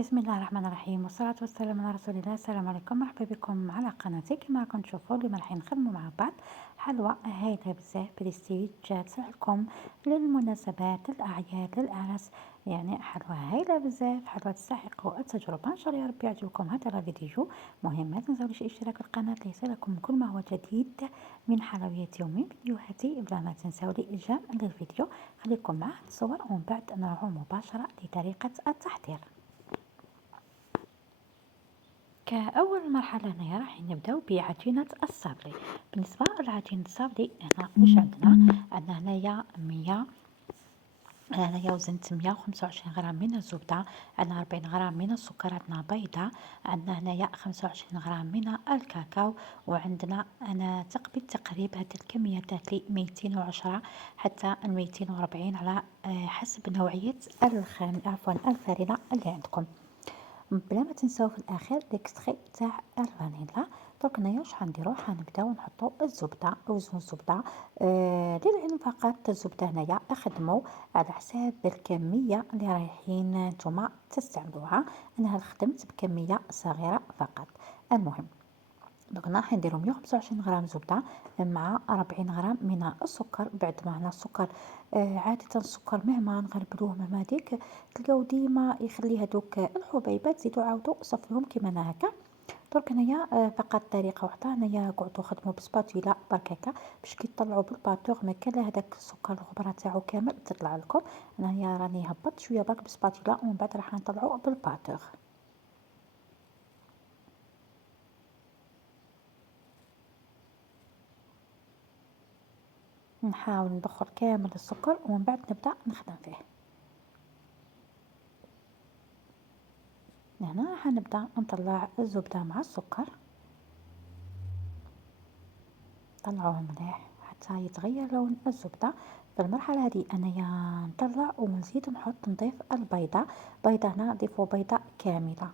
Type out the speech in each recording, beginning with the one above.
بسم الله الرحمن الرحيم والصلاة والسلام على رسول الله. السلام عليكم، مرحبا بكم على قناتي. كما راكم تشوفوا اليوم راح نخدموا مع بعض حلوى هايلة بزاف بريستيج تسمح لكم للمناسبات، للأعياد، للأعراس. يعني حلوى هايلة بزاف، حلوى تستحق التجربة. إن شاء الله يا ربي يعجبكم هذا الفيديو. مهم ما تنساوش الاشتراك في القناة ليصلكم كل ما هو جديد من حلويات يومي فيديوهاتي. بلا ما تنساو الإعجاب للفيديو. خليكم مع الصور ومن بعد نروح مباشرة لطريقة التحضير. كأول مرحلة هنايا راح نبداو بعجينة الصابلي. بالنسبة لعجينة الصابلي هنا واش عندنا هنايا 100. أنا هنايا وزنت 125 غرام من الزبدة، عندنا 40 غرام من السكر، عندنا بيضة، عندنا هنايا 25 غرام من الكاكاو، وعندنا أنا تقريب هاد الكميات لي 210 حتى 240 على حسب نوعية الفرينة اللي عندكم. بلا ما تنساو في الاخير ليكستري تاع الفانيلا. درك هنايا واش حنديرو، حنبداو نحطو الزبده، وزن الزبده. للعلم فقط الزبده هنايا اخدمو على حساب الكميه اللي رايحين نتوما تستعملوها. انا خدمت بكميه صغيره فقط. المهم دوك هنا راح نديرو 125 غرام زبدة مع 40 غرام من السكر. بعد ما هنا السكر عادة السكر مهما نغربلوه مهما ديك تلقاو ديما يخلي هادوك الحبيبات تزيدو عاودو صفيهم كيما انا هكا. درك هنايا فقط طريقة وحدة، هنايا قعدو خدمو بسباتولا برك هكا باش كي طلعو بالباتوغ ما كان هداك السكر الغبرة تاعو كامل تطلع لكم. هنايا راني هبطت شوية برك بسباتولا ومن بعد راح نطلعو بالباتوغ. نحاول ندخل كامل السكر ومن بعد نبدأ نخدم فيه. هنا حنبدأ نطلع الزبدة مع السكر، نطلعوهم مليح حتى يتغير لون الزبدة. في المرحلة هذه انايا نطلع ونزيد نضيف البيضة. بيضة هنا نضيفو بيضة كاملة.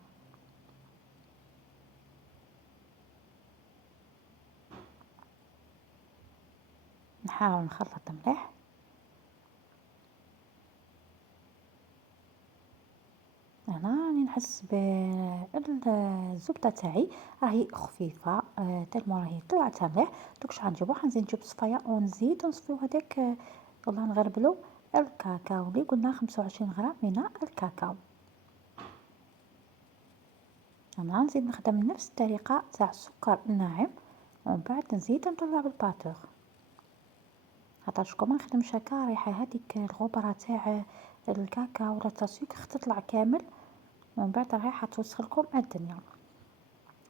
نحاول نخلط مليح. هنا راني نحس بالزبدة تاعي راهي خفيفة، تالمو راهي طلعتها مليح. دوك شحال نجيبو، حنزيد نجيب صفاية ونزيد نصفيو هداك ولا نغربلو الكاكاو اللي قلنا 25 غرام من الكاكاو. أنا نزيد نخدم نفس الطريقة تاع السكر الناعم ومن بعد نزيد نطلع بالباتوغ. خاطرش كون ما نخدمش هكا رايحة هذيك الغبرة تاع الكاكاو ولا تاع السكر تطلع كامل ومن بعد رايحة توسخ لكم الدنيا.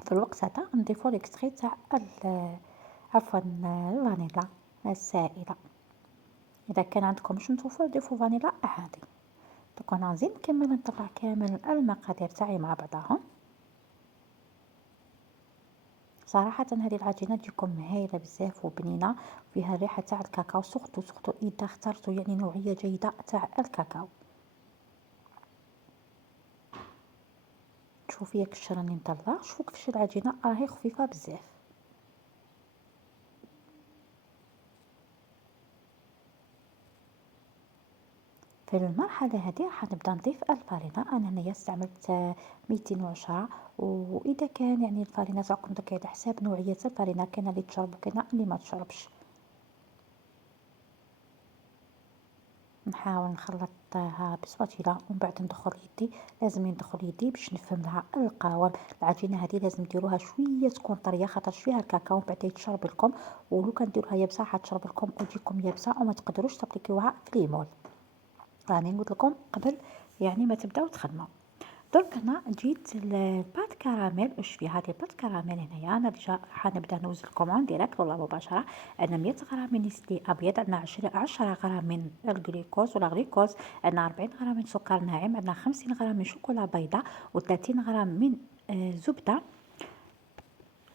في الوقت هذا نضيفو ليكستري تاع عفوا الفانيلا السائلة. اذا كان عندكمش نتوفر ضيفوا فانيلا عادي. دوك انا نزيد نكمل نطلع كامل المقادير تاعي مع بعضها. صراحة هذه العجينة تجيكم هايلة بزاف وبنينة، فيها الريحة تاع الكاكاو. سورتو اذا اخترتوا يعني نوعية جيدة تاع الكاكاو. شوفي كيفاش راني نطلع، شوفوا كيفاش العجينة راهي خفيفة بزاف. في المرحلة هذه راح نبدا نضيف الفرينة. انا هنايا استعملت 210، واذا كان يعني الفرينة تاعكم داك على حساب نوعية الفرينة، كاينه اللي تشرب وكاينه اللي ما تشربش. نحاول نخلطها بسباتيلا ومن بعد ندخل يدي. لازم ندخل يدي باش نفهم لها القوام. العجينه هذه لازم ديروها شويه تكون طريه خاطرش فيها الكاكاو بعد يتشرب لكم، ولو كان ديروها يابسه حتشرب لكم وتجيكم يابسه وما تقدروش تابليكيوها في ليمون. راني قلت لكم قبل يعني ما تبداو تخدموا. درك هنا جيت البات كراميل. واش فيها هذه البات كراميل هنايا؟ انا ديجا حنبدا نوزن لكم اون ديريكت ولا مباشره. عندنا 100 غرام من نسلي ابيض، عندنا 10 غرام من الجلوكوز ولا غليكوز، عندنا 40 غرام من سكر ناعم، عندنا 50 غرام من شوكولا بيضاء و30 غرام من زبده،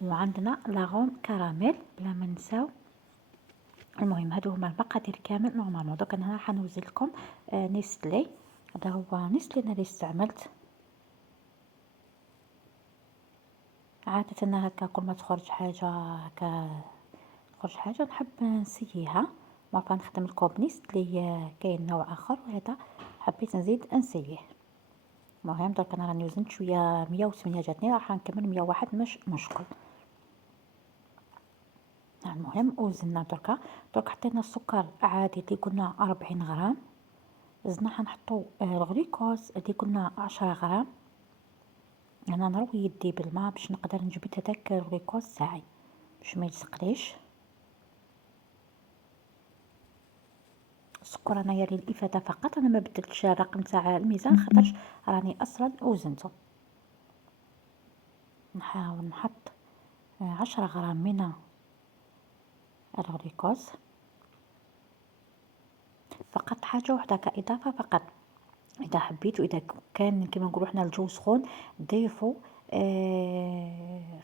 وعندنا لاغوم كراميل بلا ما نساو. المهم هادو هما المقادير كامل نورمالمون. دوك انا حنوزن لكم نسلي. هذا هو نسلي انا اللي استعملت. عادة أنا هكا كل ما تخرج حاجة هكا تخرج حاجة نحب نسييها. مرة نخدم الكوب نيستلي كاين نوع آخر وهذا حبيت نزيد نسيه. المهم درك انا راني وزنت شويه 108 جاتني، راح نكمل 101 مش مشكل. المهم وزننا درك حطينا السكر عادي اللي قلنا 40 غرام، زدنا حنحطو الغليكوز اللي قلنا 10 غرام. انا نروي يدي بالماء باش نقدر نجبد هذاك الغليكوز تاعي باش ما يلصقليش. السكر انايا للافاده فقط، انا ما بدلتش الرقم تاع الميزان خاطرش راني اصلا وزنته. نحاول نحط 10 غرام من الغليكوز فقط. حاجه واحده كاضافه فقط، اذا حبيتوا اذا كان كما نقولوا حنا الجو سخون ضيفوا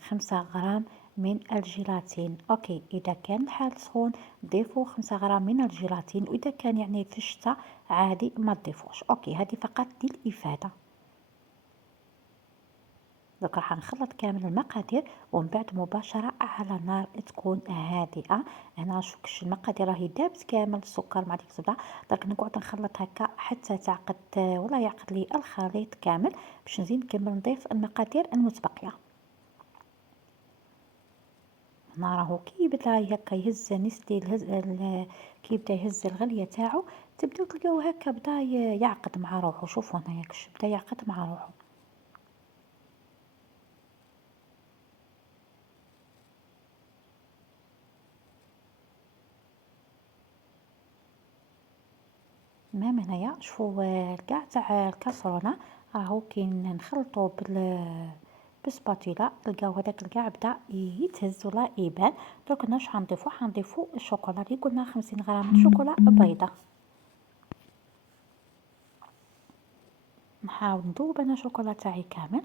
5 غرام من الجيلاتين. اوكي اذا كان الحال سخون ضيفوا 5 غرام من الجيلاتين، واذا كان يعني في الشتاء عادي ما تضيفوش. اوكي هذه فقط للافاده. دوك راح نخلط كامل المقادير ومن بعد مباشرة على نار تكون هادئة. هنا شوف المقادير راهي دابت كامل، السكر مع ديك الزبدة. درك نقعد نخلط هكا حتى تعقد ولا يعقد لي الخليط كامل باش نزيد نكمل نضيف المقادير المتبقية. هنا راهو كي بدا هكا يهز نسلي كي يبدا يهز الغلية تاعو تبداو تلقاو هكا بدا يعقد مع روحو. شوفوا هنايا كش بدا يعقد مع روحو. المهم هنايا شوفوا الكاع تاع الكاسرونه راهو كي نخلطو بالسباتيلا تلقاو هذاك الكاع بدا يتهز ولا يبان. درك هنا واش حنضيفو الشوكولا اللي قلنا 50 غرام شوكولا بيضاء. نحاول نذوب انا الشوكولا تاعي كامل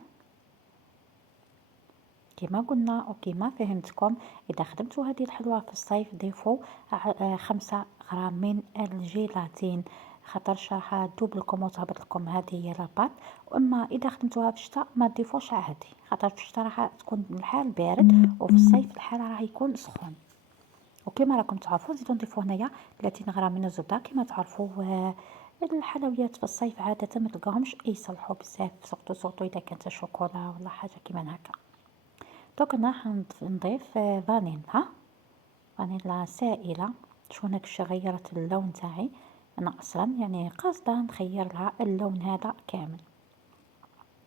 كما قلنا وكما فهمتكم. اذا خدمتوا هذه الحلوى في الصيف ضيفوا 5 غرام من الجيلاتين خاطرش راح تذوب لكم وتهبط لكم هذه هي لاباط. واما اذا خدمتوها في الشتاء ما تضيفوش عادي خاطر في الشتاء راح تكون الحال بارد وفي الصيف الحال راح يكون سخون. وكما راكم تعرفوا نزيدو نضيفو هنايا 30 غرام من الزبده. كما تعرفوا الحلويات في الصيف عاده ما تلقاهمش يصلحوا بزاف، سورتو اذا كانت الشوكولا ولا حاجه كيما هكا. دوك انا نضيف فانيلا سائله. شو هناك غيرت اللون تاعي، انا اصلا يعني قاصده نخير لها اللون هذا كامل.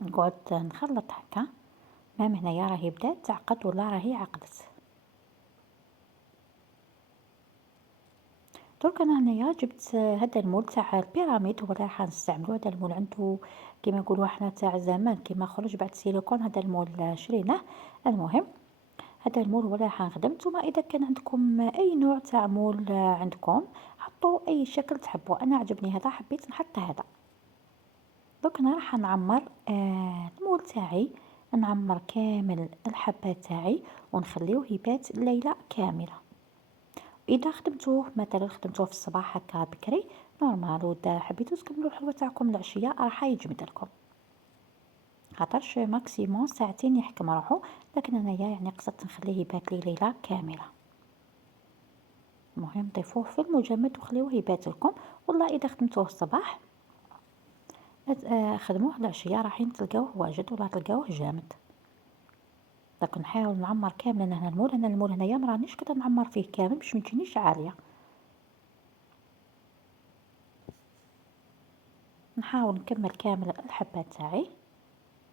نقعد نخلط هكا. مام هنايا راهي بدات تعقد ولا راهي عقدت. درك انا هنايا جبت هذا المول تاع البيراميد هو اللي راح نستعملو. هذا المول عنده كيما نقولوا حنا تاع زمان كيما خرج بعد سيليكون. هذا المول شريناه. المهم هذا المول هو اللي راح نخدم. نتوما اذا كان عندكم اي نوع تاع مول عندكم حطوا اي شكل تحبوا. انا عجبني هذا حبيت نحط هذا. دوك انا راح نعمر المول تاعي، نعمر كامل الحبات تاعي ونخليوه يبات الليله كامله. اذا خدمتوه مثلا خدمتوه في الصباح هكا بكري نورمال، واذا حبيتو تكملوا الحلوه تاعكم العشيه راح يجمد لكم خاطرش ماكسيموم ساعتين يحكم روحو. لكن انايا يعني قصدت نخليه يبات لي ليله كامله. المهم ضيفوه في المجمد وخليوه يبات لكم. والله اذا خدمتوه الصباح خدموه العشيه راح تلقاوه واجد ولا تلقاوه جامد. داك نحاول نعمر كامل هنا المول. انا المول هنايا مرانيش كدا نعمر فيه كامل باش متجينيش عاليه. نحاول نكمل كامل الحبات تاعي.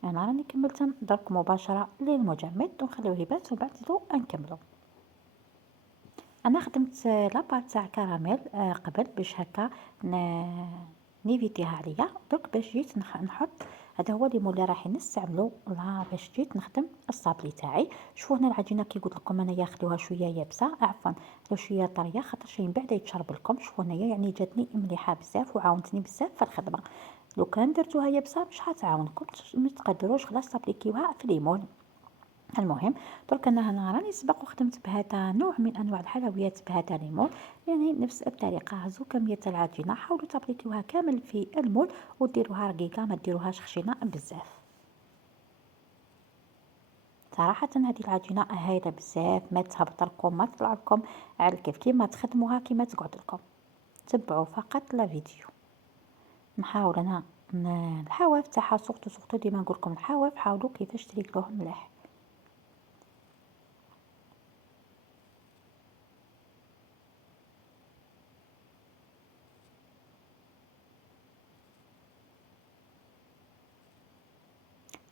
انا راني كملت درك مباشره للمجمد ونخليوه يبات ومن بعد نكملو. انا خدمت لاباط تاع كراميل قبل باش هكا نيفيتيها عليا. درك باش جيت نحط هذا هو اللي رايحين نستعملو ولا باش جيت نخدم الصابلي تاعي. شوفوا هنا العجينه كي قلت لكم انايا خلوها شويه يابسه عفوا لو شويه طريه خاطر شي من بعد يتشرب لكم. شوفوا هنايا يعني جاتني مليحه بزاف وعاونتني بزاف في الخدمه. لو كان درتوها يابسه مش هتعاونكم ما تقدروش خلاص تابليكيوها في ليمون. المهم درك انا هنا راني سبق وخدمت بهذا نوع من انواع الحلويات بهذا المول يعني نفس الطريقه. هزو كميه العجينه حاولوا تابليكيوها كامل في المول وديروها رقيقه ما ديروهاش خشينه بزاف. صراحه هذه العجينه هايله بزاف ما تهبط لكم ما تطلع لكم على كيف كيما تخدموها كيما تقعد لكم. تبعوا فقط لا فيديو. نحاول انا الحواف تاعها سورتو ديما نقولكم الحواف حاولوا كيفاش تريقلوهم مليح.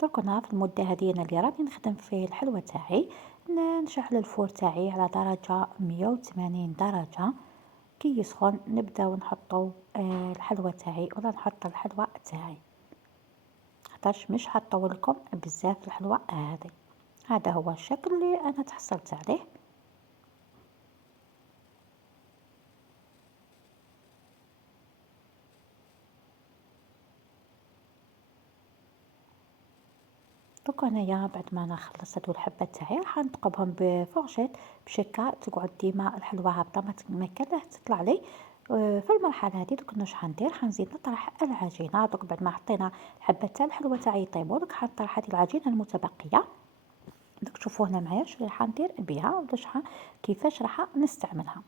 درك أنا في المدة هذه أنا اللي راني نخدم في الحلوى تاعي، نشعل الفور تاعي على درجة 180 درجة، كي يسخن نبداو نحطو الحلوى تاعي ولا نحط الحلوى تاعي، خاطرش مش حطولكم بزاف الحلوى هذه. هذا هو الشكل اللي أنا تحصلت عليه. دوكا انايا بعد ما انا خلصت هادو الحبات تاعي راح نثقبهم بفرشيط باش هكا تقعد ديما الحلوى هابطه ما كانها تطلع لي. في المرحله هذه دوك واش حندير، حنزيد نطرح العجينه. دوك بعد ما حطينا الحبات تاع الحلوى تاعي يطيبوا، دوك حنطرح هذه العجينه المتبقيه. دوك شوفوا هنا معايا واش راح ندير بها واش كيفاش راح نستعملها.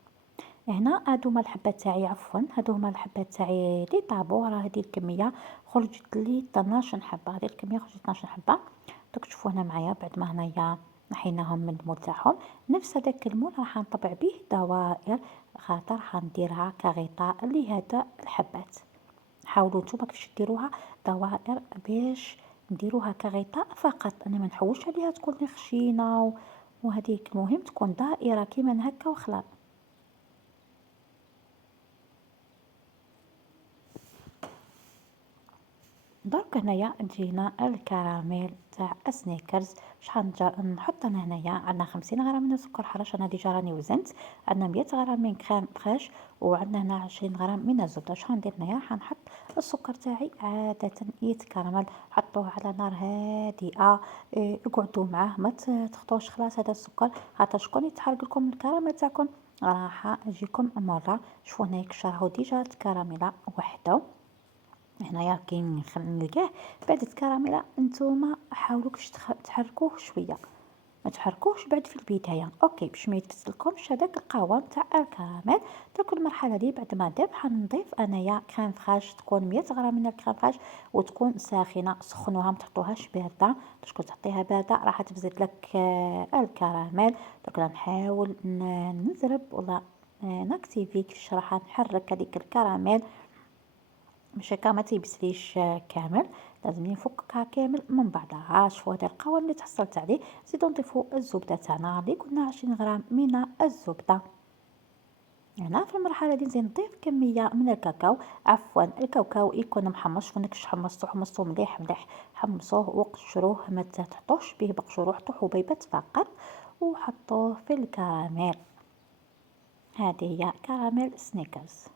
هنا هادو هما الحبات تاعي، عفوا هادو هما الحبات تاعي اللي طابوا. راه هذه الكميه خرجت لي 12 حبه، هذه الكميه خرجت 12 حبه. دوك تشوفوا هنا معايا بعد ما هنايا نحيناهم من المول تاعهم، نفس هذاك المول راح نطبع به دوائر، خاطر راح نديرها كغطاء لهذا الحبات. حاولوا نتوما كيفاش ديروها دوائر باش نديروها كغطاء فقط، انا ما نحوش عليها تكون خشينه وهذيك المهم تكون دائره كيما هكا وخلاص. درك هنايا جينا الكراميل تاع سنيكرز. شحال نحط انا هنايا عندنا 50 غرام من السكر حرش، انا ديجا راني وزنت. عندنا 100 غرام من كريم فريش، وعندنا هنا 20 غرام من الزبده. شحال ندير هنايا، حنحط السكر تاعي عاده يتكرمل، حطوه على نار هادئه. اقعدوا معاه ما تخطوش خلاص هذا السكر، حتى شكون يتحرق لكم الكراميل تاعكم راح يجيكم مره. شوفوا هنايا كش راهو ديجا تكرمله وحده. هنايا كاين نلقاه بعد الكراميله. نتوما حاولوا كش تحركوه شويه، ما تحركوش بعد في البدايه اوكي باش ما يتكسلكمش هذاك القوام تاع الكراميل. دوك المرحله دي بعد ما داب حنضيف انايا كريم فريش، تكون 100 غرام من الكريم فريش وتكون ساخنه. سخنوها ما تحطوهاش بارده، باش كون تحطيها بارده راح تفزت لك الكراميل. دوك نحاول نضرب ولا ناكتيفي كيفاش راح نحرك هذيك الكراميل باش هكا ما تيبسليش كامل. لازم نفككها كامل من بعضها. شوفوا هذا القوام اللي تحصلت عليه. نزيدو نضيفو الزبده تاعنا اللي قلنا 20 غرام من الزبده. هنا في المرحله دي نزيد نضيف كميه من الكاكاو. عفوا الكاكاو يكون محمص، ونكش حمصوه مليح مليح، حمصوه وقشروه، ما تحطوش به بقشروه، حطوه حبيبات فقط وحطوه في الكراميل. هذه هي كراميل سنيكرز،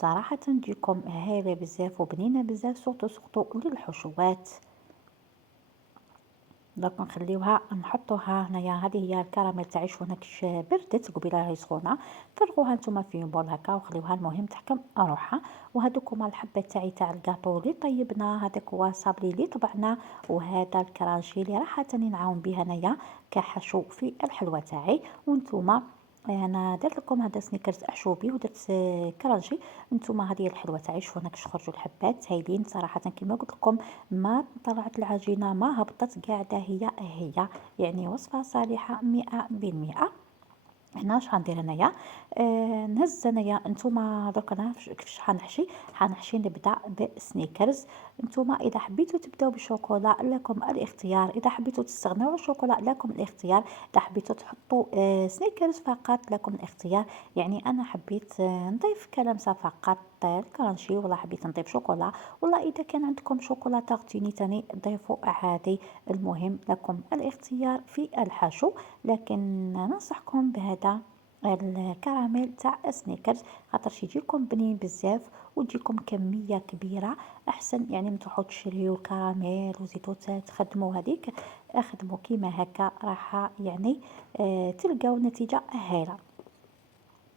صراحة تجيكم هايلة بزاف وبنينة بزاف، سورتو للحشوات. دوك نخليوها نحطوها هنايا. هذه هي الكراميل تاعي. شوفوا كيش بردت قبيله راهي سخونه. فرغوها نتوما في بول هكا وخليوها المهم تحكم روحها. وهذوك هما الحبات تاعي تاع الكاطو اللي طيبنا، هذاك هو الصابلي اللي طبعنا، وهذا الكرانشي اللي راح تاني نعاون به هنايا كحشو في الحلوى تاعي. وانتوما انا درت لكم هذا سنيكرز احشو به ودرت كرانشي. نتوما هذه الحلوى تاعي. شوفوا هنا كيش خرجوا الحبات هايلين صراحه كما قلت لكم. ما طلعت العجينه ما هبطت قاعده، هي يعني وصفه صالحه 100%. هنا اش غندير انايا، نهز انايا. نتوما درك انا كيفاش حنحشي. نبدا بسنيكرز. نتوما اذا حبيتوا تبداو بالشوكولا لكم الاختيار، اذا حبيتوا تستغنوا عن الشوكولا لكم الاختيار، اذا حبيتوا تحطوا سنيكرز فقط لكم الاختيار. يعني انا حبيت نضيف كلمسه فقط الكرانشي، ولا حبيت نضيف شوكولا، والله اذا كان عندكم شوكولا تارتيني تاني ضيفوا عادي. المهم لكم الاختيار في الحشو. لكن ننصحكم بهذا الكراميل تاع سنيكرز، خاطرش يجيكم بنين بزاف وتجيكم كميه كبيره. احسن يعني من تروحوا تشريو الكراميل وزيدوا تخدموا هذيك. اخدموا كيما هكا راح يعني تلقاو نتيجه هايله.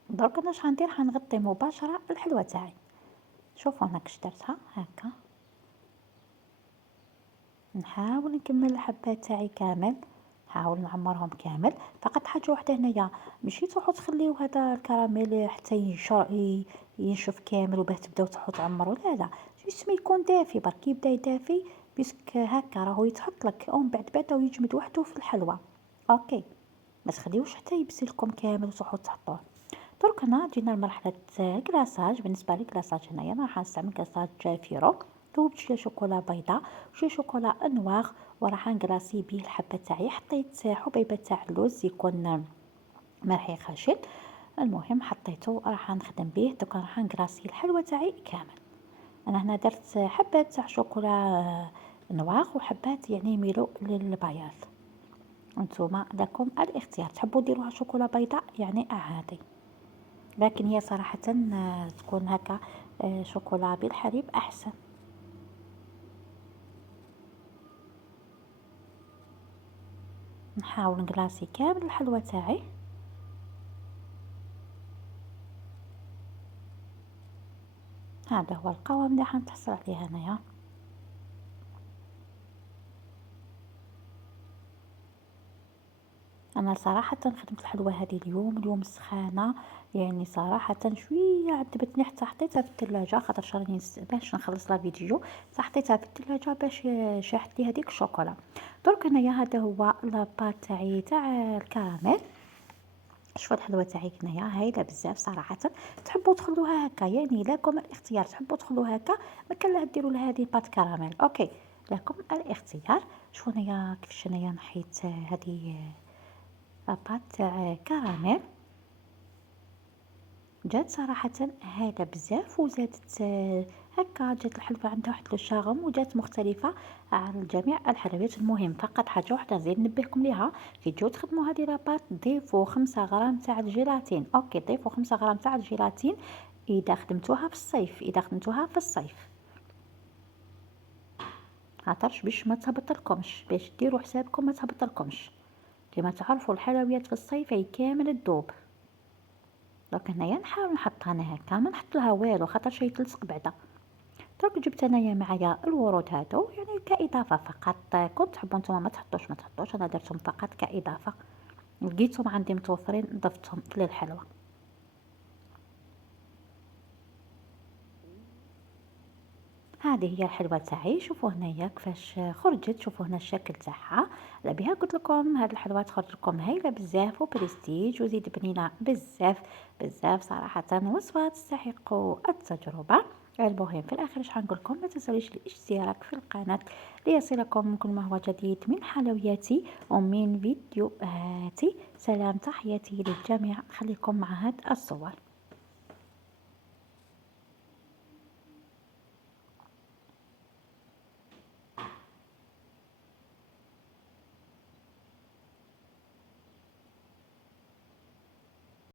درك انا اش غندير، حنغطي مباشره الحلوى تاعي. شوفوا انا كش درتها هكا. نحاول نكمل الحبات تاعي كامل نحاول نعمرهم كامل. فقط حاجة وحدة هنايا، ماشي تروحو تخليو هذا الكراميل حتى ينشف كامل وباه تبداو تروحو تعمرو، لا جيست ما يكون دافي برك يبدا يدافي بيسك هكا راهو يتحط لك ومن بعد راهو يجمد وحده في الحلوى. اوكي، ما تخليوش حتى يبسي لكم كامل وتروحو تحطوه. درك هنا جينا لمرحلة كلاصاج. بالنسبة لي كلاصاج هنايا انا راح نستعمل كلاصاج فيرو. ذوبت شوية شوكولا بيضاء وشوية شوكولا نواغ وراح نكلاصي بيه الحبة تاعي. حطيت حبيبة تاع اللوز يكون مرحي خشن. المهم حطيته راح نخدم به. دوكا راح نكلاصي الحلوى تاعي كامل. انا هنا درت حبات تاع شوكولا نواغ وحبات يعني ميلو للبياض. وانتوما لكم الاختيار، تحبوا ديروها شوكولا بيضاء يعني عادي، لكن هي صراحة تكون هكا شوكولا بالحليب احسن. نحاول نكلاصي كامل الحلوى تاعي. هذا هو القوام اللي حنتحصل عليه هنايا. انا صراحه خدمت الحلوى هذه اليوم سخانه، يعني صراحه شويه عذبتني حتى حطيتها في الثلاجه خاطر راني باش نخلص لا فيديو. حطيتها في الثلاجه باش شاحت لي هذيك الشوكولا. درك هنايا هذا هو لاباط تاعي تاع الكراميل. شوفوا الحلوى تاعي هنايا هايله بزاف صراحه. تحبوا تخلوها هكا يعني لكم الاختيار، تحبوا تخلوها هكا ما كان لا ديروا لها هذه بات كراميل. اوكي، لكم الاختيار. شوفوا هنايا كيفاش انايا نحيت هذه لاباط تاع كراميل. جات صراحة هايلة بزاف وزادت هكا جات الحلوى عندها واحد لو شارم وجات مختلفة على جميع الحلويات. المهم فقط حاجة وحدة نزيد ننبهكم ليها، كي تجيو تخدموا هذه لاباط ضيفوا 5 غرام تاع الجيلاتين. اوكي، ضيفوا 5 غرام تاع الجيلاتين اذا خدمتوها في الصيف، خاطرش باش ما تهبطلكمش، باش ديروا حسابكم ما تهبطلكمش. كما تعرفوا الحلويات في الصيف هي كامل الذوب. دونك هنايا نحاول نحطها انا هكا ما نحط لها والو خاطر شي تلصق بعدا. دونك جبت انايا معايا الورود هادو يعني كاضافه فقط. كنت تحبوا نتوما ما تحطوش، انا درتهم فقط كاضافه، لقيتهم عندي متوفرين ضفتهم للحلوى. هذه هي الحلوى تاعي. شوفوا هنايا كيفاش خرجت، شوفوا هنا الشكل تاعها. على بها قلت لكم هذه الحلوى تخرج لكم هايله بزاف وبريستيج وزيد بنينه بزاف صراحه. وصفه تستحق التجربه. المهم في الاخر اش حنقول لكم، ما تنسوش الاشتراك في القناه ليصلكم كل ما هو جديد من حلوياتي ومن فيديوهاتي. سلام، تحياتي للجميع. خليكم مع هاد الصور.